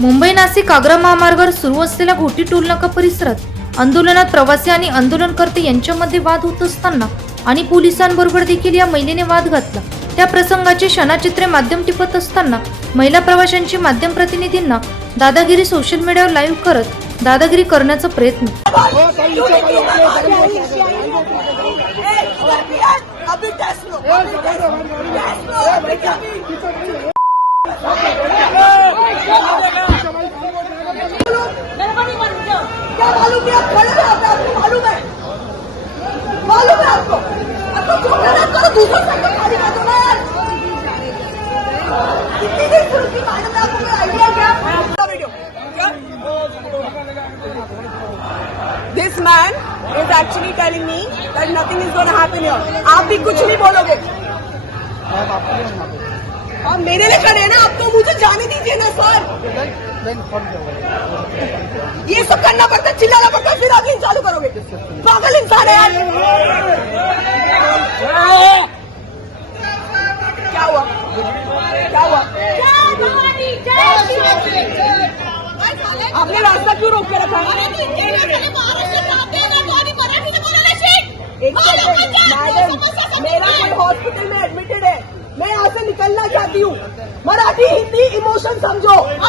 मुंबई नाशिक आग्रा महामार्गावर सुरू असलेल्या घोटी टोलनाका परिसरात आंदोलनात प्रवासी आणि आंदोलनकर्ते यांच्यामध्ये वाद होत असताना आणि पोलिसांबरोबर देखील या महिलेने वाद घातला. त्या प्रसंगाचे क्षणाचित्रे माध्यम टिपत असताना महिला प्रवाशांची माध्यम प्रतिनिधींना दादागिरी सोशल मीडियावर लाईव्ह करत दादागिरी करण्याचा प्रयत्न. क्या मालूम नहीं आप खड़े रहो आपको मालूम है? मालूम है आपको? आपको छोड़ना है करो दूसरा खाली कर दो ना यार। कितनी देर सुनती मैडम ने आपको आइडिया क्या? man is actually telling me that nothing is going to happen here. आप भी कुछ नहीं बोलोगे। आप मेरे लिए खड़े हैं ना आप तो मुझे जाने दीजिए ना सर। ये करना पड़ता है, चिल्लाना पड़ता है, फिर आगे चालू करोगे। पागल इंसान है यार। क्या हुआ? क्या हुआ? आपने रास्ता क्यों रोक के रखा? एक मैडम मेरा कोई हॉस्पिटल में एडमिटेड है। मैं यहाँ से निकलना चाहती हूँ। मराठी, हिंदी इमोशन समझो। वो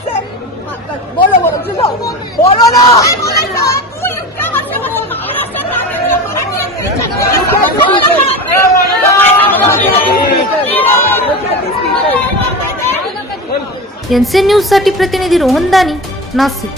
यांचे न्यूजसाठी प्रतिनिधी रोहन दानी नाशिक.